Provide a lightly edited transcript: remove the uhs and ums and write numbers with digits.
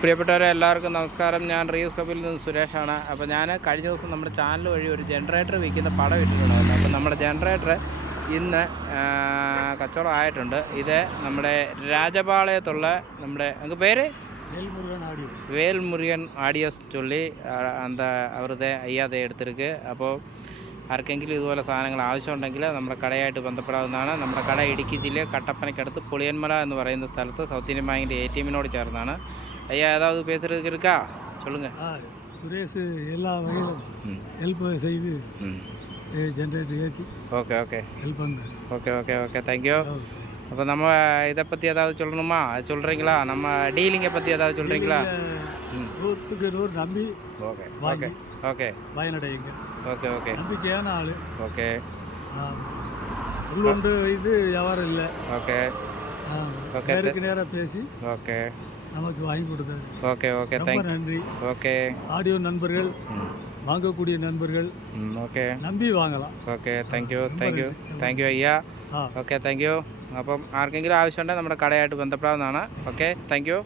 പ്രിയപ്പെട്ടവരെ എല്ലാവർക്കും നമസ്കാരം. ഞാൻ റിയൂസ് കപ്പിൽ നിന്ന് സുരേഷാണ്. അപ്പോൾ ഞാൻ കഴിഞ്ഞ ദിവസം നമ്മുടെ ചാനൽ വഴി ഒരു ജനറേറ്റർ വിൽക്കുന്ന പടം ഇട്ടിട്ടുണ്ടായിരുന്നു. അപ്പോൾ നമ്മുടെ ജനറേറ്റർ ഇന്ന് കച്ചവടം ആയിട്ടുണ്ട്. ഇത് നമ്മുടെ രാജപാളയത്തുള്ള നമ്മുടെ അങ്ങ് പേര് വേൽമുരുകൻ ആഡിയോസ് ചൊല്ലി அந்த അവരുടെ അയ്യാതെ എടുത്തിരിക്ക്. അപ്പോൾ ആർക്കെങ്കിലും ഇതുപോലെ സാധനങ്ങൾ ആവശ്യമുണ്ടെങ്കിൽ നമ്മുടെ കടയായിട്ട് ബന്ധപ്പെടാവുന്നതാണ്. നമ്മുടെ കട ഇടുക്കി ജില്ല കട്ടപ്പനയ്ക്കടുത്ത് പുളിയന്മല എന്ന് പറയുന്ന സ്ഥലത്ത് സൗത്ത് ഇന്ത്യൻ ബാങ്കിൻ്റെ ATM ചേർന്നാണ്. ஐயா ஏதாவது பேசுகிறதுக்கு இருக்கா சொல்லுங்கள். சுரேஷ் எல்லா வகையிலும் ஹெல்ப் செய்து ஜென்ரேட்டர் ஏற்றி ஓகே ஓகே ஹெல்ப் பண்ணுறேன். Okay okay okay thank you. அப்போ நம்ம இதை பற்றி ஏதாவது சொல்லணுமா, சொல்கிறீங்களா? நம்ம டீலிங்கை பற்றி ஏதாவது சொல்கிறீங்களா? 100க்கு 100 நம்பி ஓகே ஓகே ஓகே பயனடையுங்க. ஓகே ஓகே நம்பிக்கையான ஆள். ஓகே உள்ளொன்று இது வியாபாரம் இல்லை. ஓகே ஓகே நேருக்கு நேராக பேசி ஓகே நமக்கு வாங்கி கொடுத்தாரு. ஓகே ஓகே ரொம்ப நன்றி. ஓகே ஆடியோ நண்பர்கள், வாங்கக்கூடிய நண்பர்கள் ഓക്കെ നമ്പി വാങ്ങலாம். ഓക്കെ താങ്ക്യൂ താങ്ക്യൂ താങ്ക്യൂ അയ്യാ. Okay thank you. അപ്പം ആർക്കെങ്കിലും ആവശ്യമുണ്ടെങ്കിൽ നമ്മുടെ കടയായിട്ട് ബന്ധപ്പെടാവുന്നതാണ്. Okay thank you.